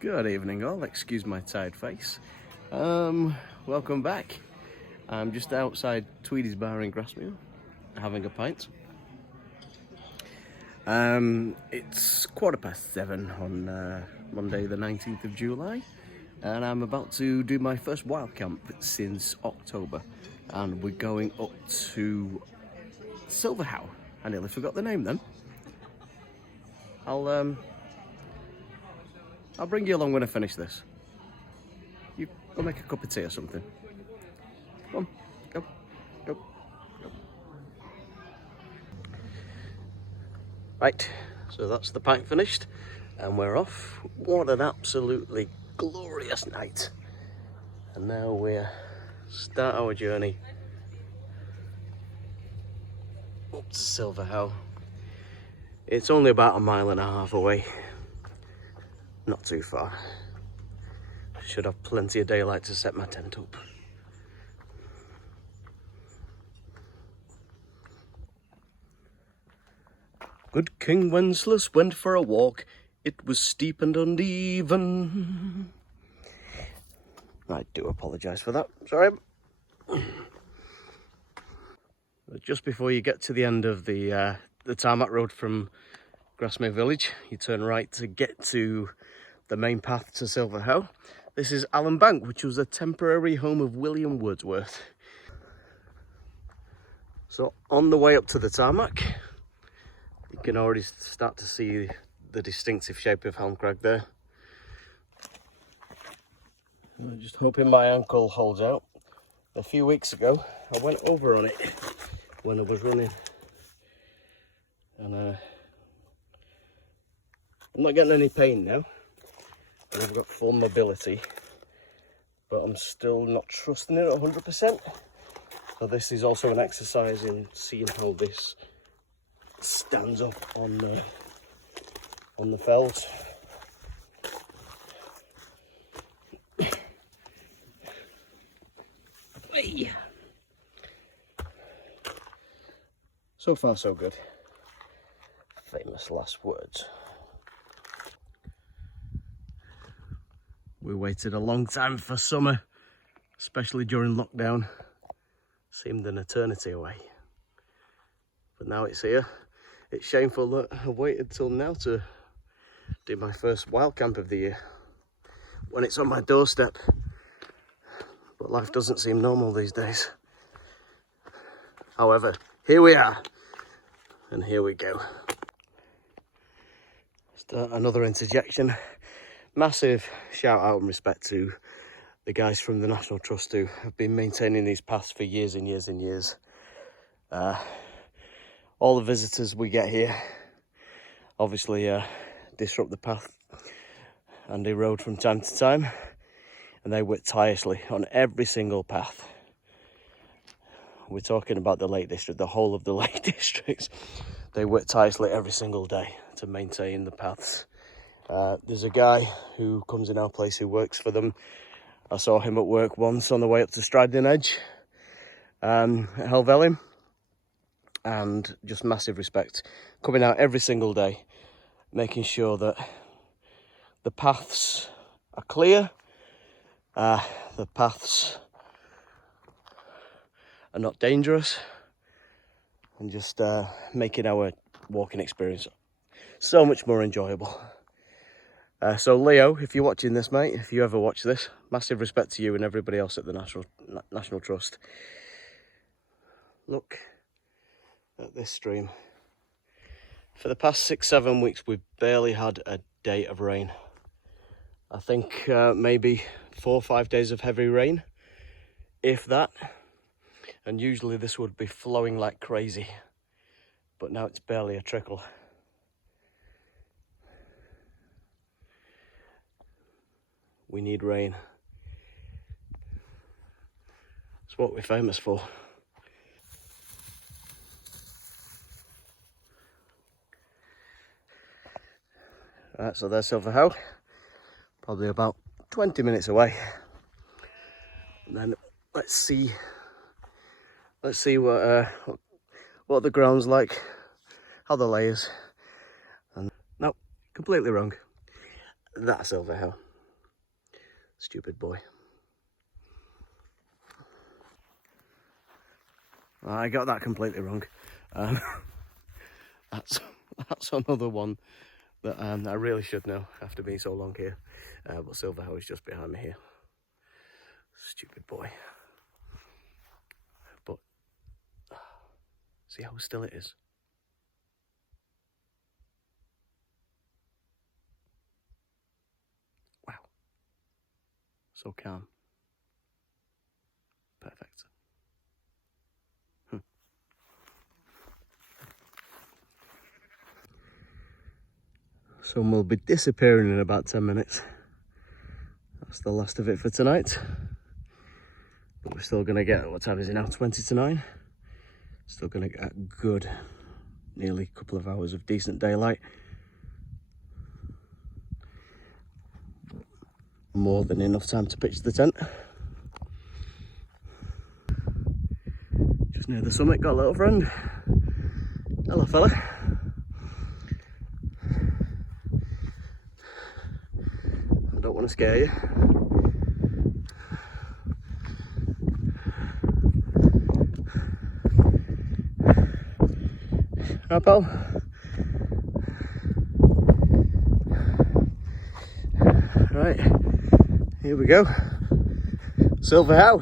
Good evening all, excuse my tired face. Welcome back. I'm just outside Tweedy's bar in Grasmere having a pint. It's 7:15 on Monday the 19th of July and I'm about to do my first wild camp since October, and we're going up to Howe. I nearly forgot the name then. I'll bring you along when I finish this. You go make a cup of tea or something. Come on, go. Right, so that's the pint finished and we're off. What an absolutely glorious night. And now we'll start our journey up to Howe. It's only about 1.5 miles away. Not too far. Should have plenty of daylight to set my tent up. Good King Wenceslas went for a walk. It was steep and uneven. I do apologise for that. Sorry. Just before you get to the end of the tarmac road from Grasmere village, you turn right to get to the main path to Howe. This is Allen Bank, which was a temporary home of William Wordsworth. So on the way up to the tarmac, you can already start to see the distinctive shape of Helm Crag there. I'm just hoping my ankle holds out. A few weeks ago, I went over on it when I was running, and I'm not getting any pain now. And I've got full mobility, but I'm still not trusting it 100%. So this is also an exercise in seeing how this stands up on the felt. Hey. So far so good. Famous last words. We waited a long time for summer, especially during lockdown. Seemed an eternity away. But now it's here. It's shameful that I waited till now to do my first wild camp of the year, when it's on my doorstep. But life doesn't seem normal these days. However, here we are, and here we go. Start another interjection. Massive shout out and respect to the guys from the National Trust who have been maintaining these paths for years and years and years. All the visitors we get here obviously disrupt the path and erode from time to time, and they work tirelessly on every single path. We're talking about the Lake District, the whole of the Lake District. They work tirelessly every single day to maintain the paths. There's a guy who comes in our place who works for them. I saw him at work once on the way up to Striding Edge at Helvellyn, and just massive respect. Coming out every single day, making sure that the paths are clear, the paths are not dangerous, and just making our walking experience so much more enjoyable. So Leo, if you're watching this, mate, if you ever watch this, massive respect to you and everybody else at the National Trust. Look at this stream. For the past 6-7 weeks, we've barely had a day of rain. I think maybe 4 or 5 days of heavy rain, if that. And usually this would be flowing like crazy, but now it's barely a trickle. We need rain. It's what we're famous for. Right, so there's Howe, probably about 20 minutes away. And then let's see what the ground's like, how the lay is. And no, completely wrong. That's Howe. Stupid boy. I got that completely wrong. That's another one that I really should know after being so long here. But Silver Howe is just behind me here. Stupid boy. But see how still it is. Wow. So calm. Perfect. Sun will be disappearing in about 10 minutes. That's the last of it for tonight. But we're still going to get, what time is it now? 20 to 9. Still going to get a good, nearly a couple of hours of decent daylight. More than enough time to pitch the tent. Just near the summit, got a little friend. Hello, fella. I don't want to scare you. Right, pal? Right, here we go. Silver Howe.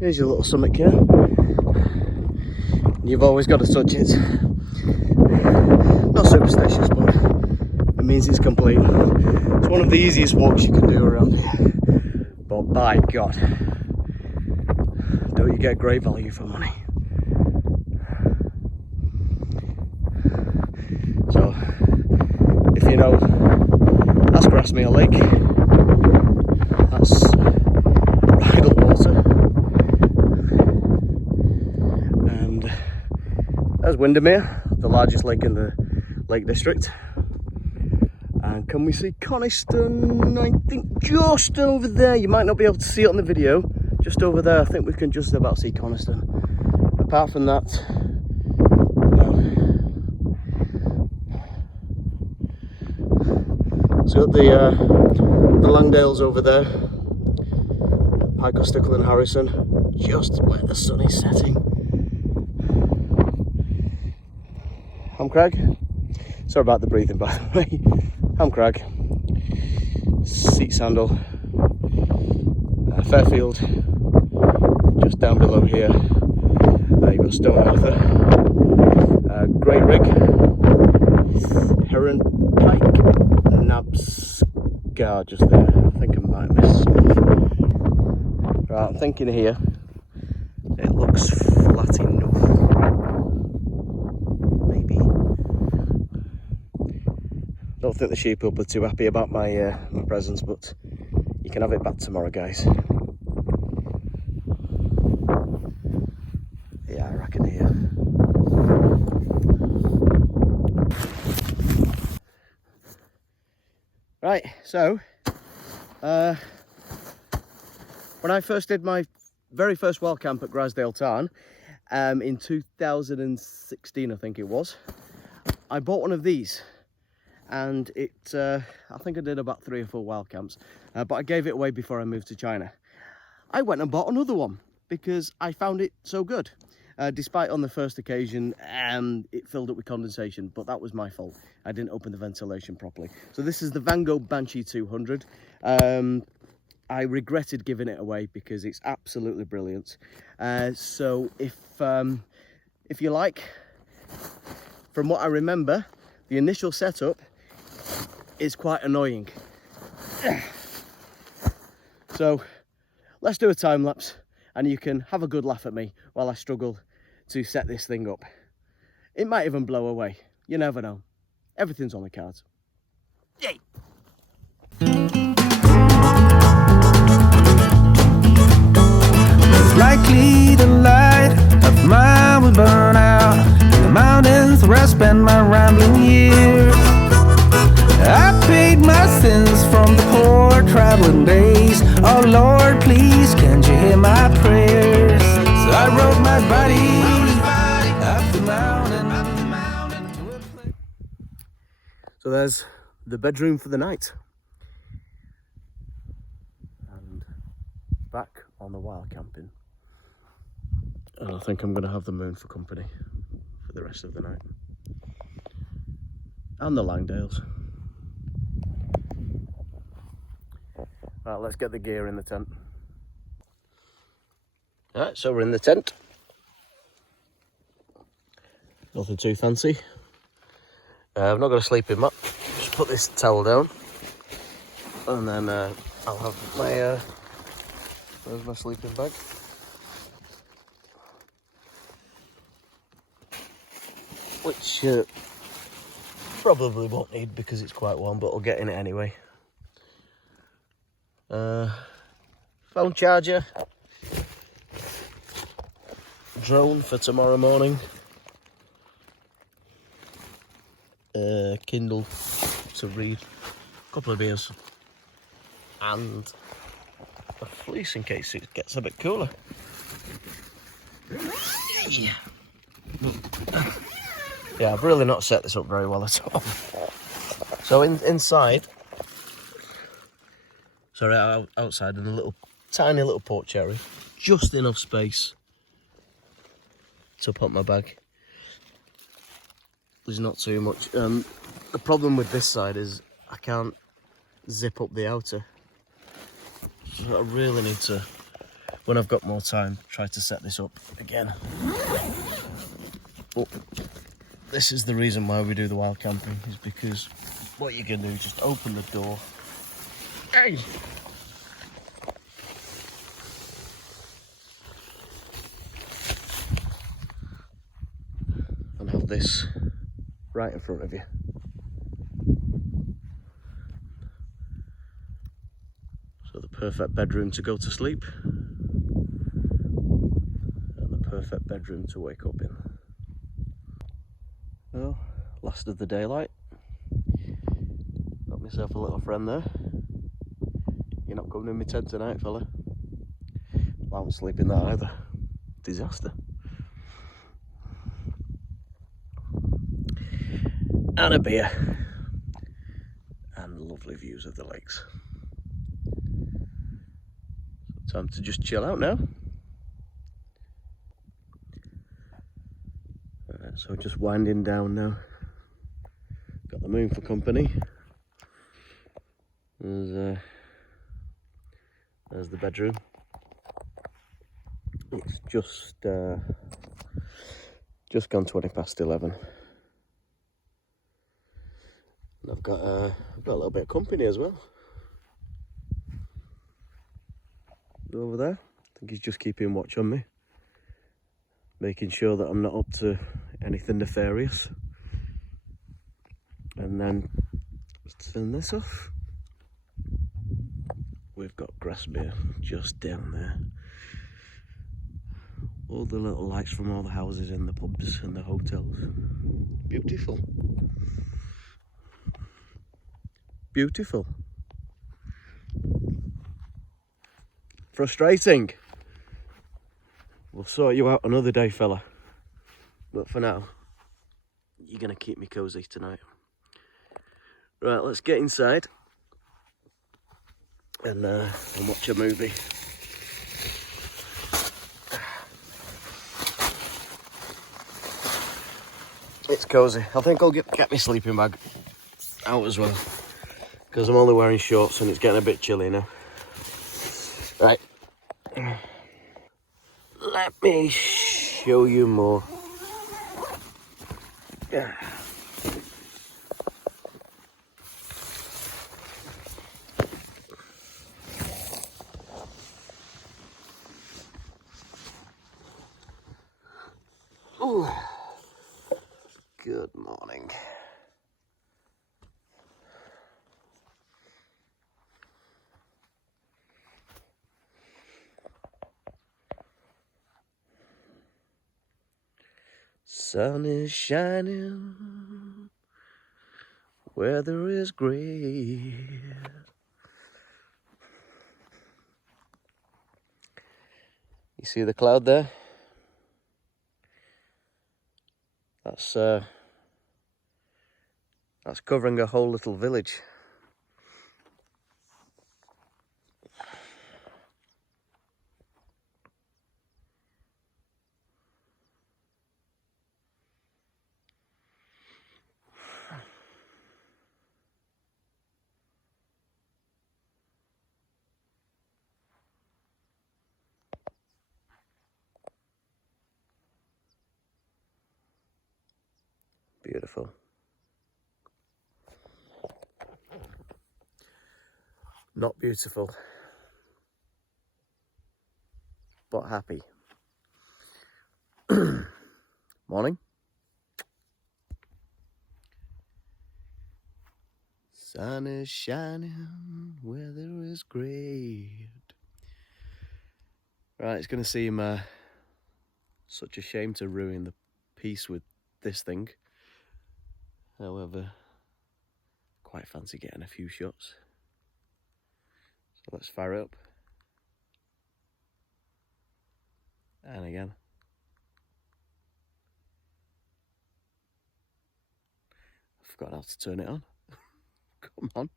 Here's your little summit here. You've always got to touch it. Not superstitious, but it means it's complete. It's one of the easiest walks you can do around here. But by God, don't you get great value for money. So, if you know Asperasmere Lake, that's Bridle Water. And there's Windermere, the largest lake in the Lake District. And can we see Coniston? I think just over there. You might not be able to see it on the video. Just over there, I think we can just about see Coniston. Apart from that, no. So got the Langdales over there. Pike, Stickle and Harrison, just where the sun is setting. Hamcrag. Sorry about the breathing, by the way. Hamcrag, Seat Sandal, Fairfield, just down below here. You've got Stone Arthur, Great Rig, Heron Pike, Nabscar just there. I think I might have missed some. Right, I'm thinking here, it looks flat enough. Maybe. Don't think the sheep will be too happy about my my presents, but you can have it back tomorrow, guys. Yeah, I reckon here. Right, so when I first did my very first wild camp at Grisdale Tarn in 2016, I think it was, I bought one of these. And it, I think I did about 3 or 4 wild camps, but I gave it away before I moved to China. I went and bought another one because I found it so good. Despite on the first occasion, it filled up with condensation, but that was my fault. I didn't open the ventilation properly. So this is the Van Gogh Banshee 200. I regretted giving it away because it's absolutely brilliant. So if you like, from what I remember, the initial setup is quite annoying. So let's do a time lapse and you can have a good laugh at me while I struggle to set this thing up. It might even blow away. You never know. Everything's on the cards. Yay! It's likely the light of mine will burn out in the mountains where I spend my rambling years. I paid my sins from the poor traveling days. Oh Lord, please, can't you hear my prayers? So I rode my body up the mountain. So there's the bedroom for the night. And back on the wild camping. And I think I'm going to have the moon for company for the rest of the night. And the Langdales. Right, let's get the gear in the tent. Alright, so we're in the tent. Nothing too fancy. I've not got a sleeping mat. Just put this towel down. And then I'll have my... where's my sleeping bag? Which probably won't need because it's quite warm, but I'll get in it anyway. Phone charger. Drone for tomorrow morning. Kindle to read. A couple of beers. And a fleece in case it gets a bit cooler. Yeah, I've really not set this up very well at all. So inside, sorry, outside in a tiny little porch area, just enough space to put my bag. There's not too much. The problem with this side is I can't zip up the outer. So I really need to, when I've got more time, try to set this up again. But this is the reason why we do the wild camping, is because what you can do is just open the door. Hey! And have this right in front of you. So the perfect bedroom to go to sleep. And the perfect bedroom to wake up in. Well, last of the daylight. Got myself a little friend there. You're not coming in my tent tonight, fella. I won't sleep in that either. Disaster. And a beer. And lovely views of the lakes. So time to just chill out now. So just winding down now. Got the moon for company. There's the bedroom. It's just gone 20 past 11. And I've got a little bit of company as well. Over there. I think he's just keeping watch on me. Making sure that I'm not up to anything nefarious. And then let's turn this off. We've got Grasmere just down there. All the little lights from all the houses and the pubs and the hotels. Beautiful. Beautiful. Frustrating. We'll sort you out another day, fella. But for now, you're going to keep me cozy tonight. Right, let's get inside and watch a movie. It's cozy. I think I'll get my sleeping bag out as well, because I'm only wearing shorts and it's getting a bit chilly now. Right. Let me show you more. Yeah. Ooh. Good morning. Sun is shining, weather is great. You see the cloud there? That's That's covering a whole little village. Beautiful. Not beautiful, but happy. Morning. Sun is shining, weather is great. Right, it's going to seem such a shame to ruin the peace with this thing. However, quite fancy getting a few shots. So let's fire it up. And again. I forgot how to turn it on. Come on.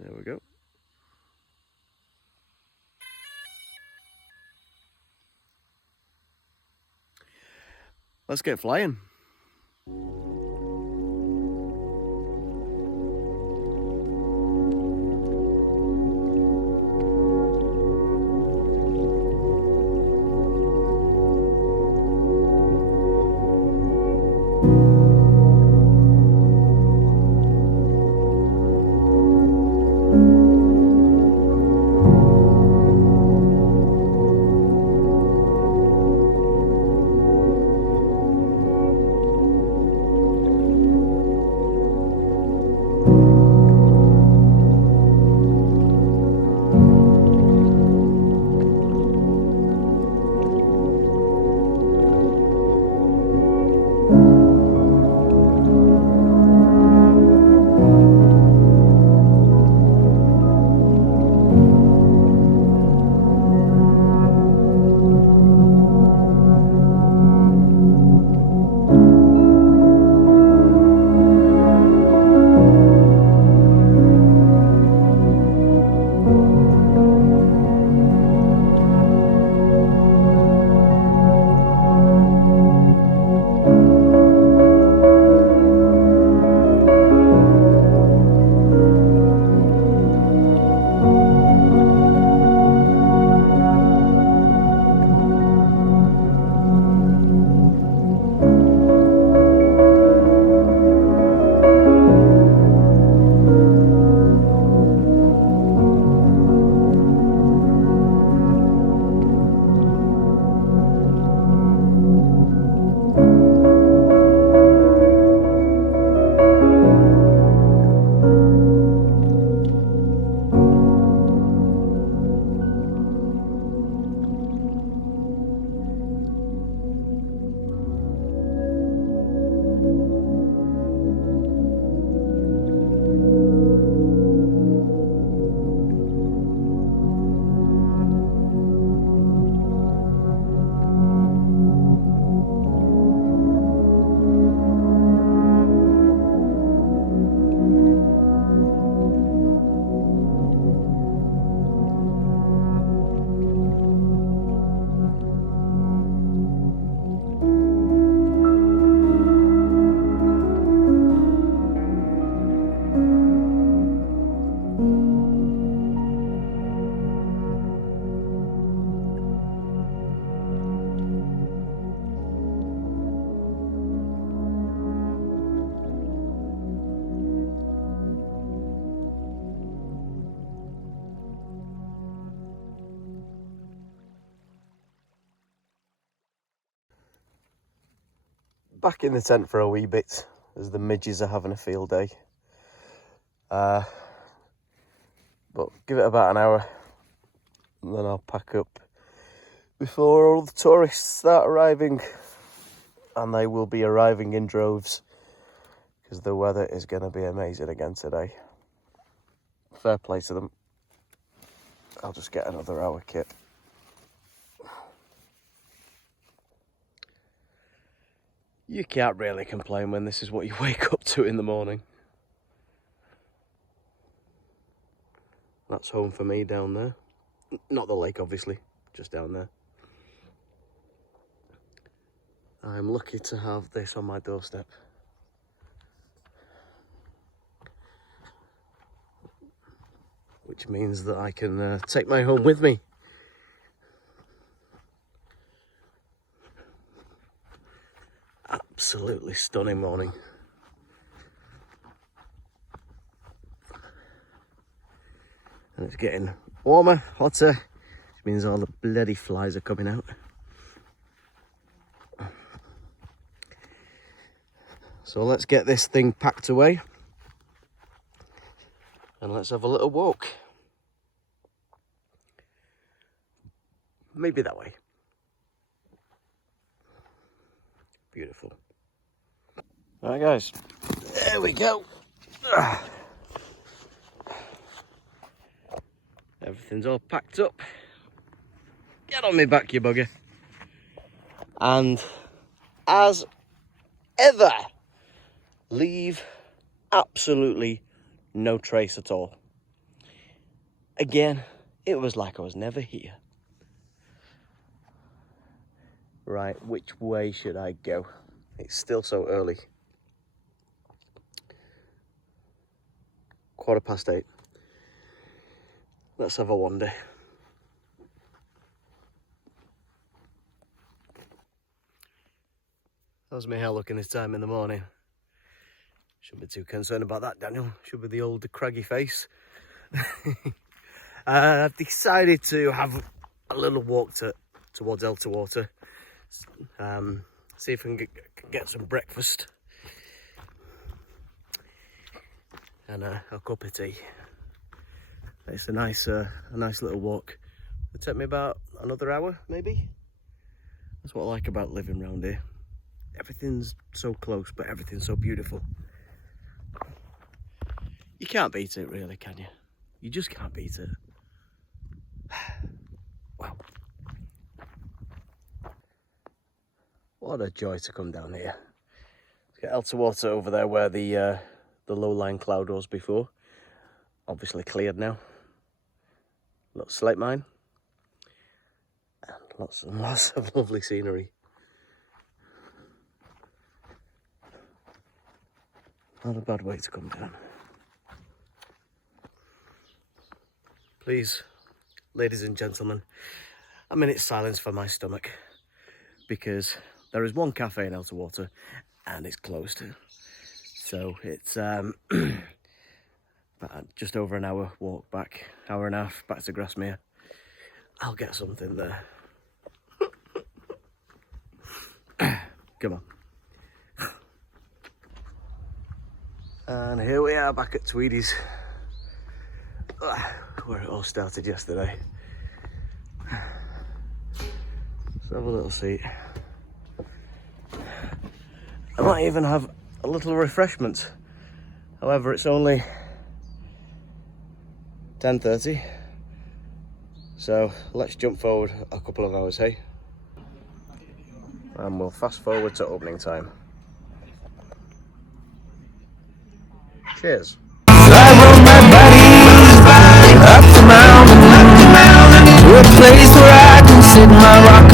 There we go. Let's get flying. Back in the tent for a wee bit as the midges are having a field day. But give it about an hour and then I'll pack up before all the tourists start arriving, and they will be arriving in droves because the weather is going to be amazing again today. Fair play to them. I'll just get another hour kit. You can't really complain when this is what you wake up to in the morning. That's home for me down there. Not the lake, obviously, just down there. I'm lucky to have this on my doorstep. Which means that I can take my home with me. Absolutely stunning morning. And it's getting warmer, hotter, which means all the bloody flies are coming out. So let's get this thing packed away and let's have a little walk. Maybe that way. Beautiful. All right, guys, there we go. Everything's all packed up. Get on me back, you bugger. And as ever, leave absolutely no trace at all. Again, it was like I was never here. Right, which way should I go? It's still so early. 8:15. Let's have a wander. How's my hair looking this time in the morning? Shouldn't be too concerned about that, Daniel. Should be the old craggy face. I've decided to have a little walk towards ELTERWATER. See if I can get some breakfast. And a cup of tea. It's a nice little walk. It'll take me about another hour, maybe. That's what I like about living around here. Everything's so close, but everything's so beautiful. You can't beat it, really, can you? You just can't beat it. Wow. What a joy to come down here. Let's get ELTERWATER over there where the low-lying cloud was before. Obviously cleared now. Little slate mine. And lots and lots of lovely scenery. Not a bad way to come down. Please, ladies and gentlemen, a minute's silence for my stomach. Because there is one cafe in ELTERWATER and it's closed. So it's about just over an hour walk back, hour and a half back to Grasmere. I'll get something there. Come on. And here we are back at Tweedy's, where it all started yesterday. Let's have a little seat. I might even have a little refreshment. However, it's only 10:30, so let's jump forward a couple of hours, hey? And we'll fast forward to opening time. Cheers. I rode my body up the mountain to a place where I can sit my rock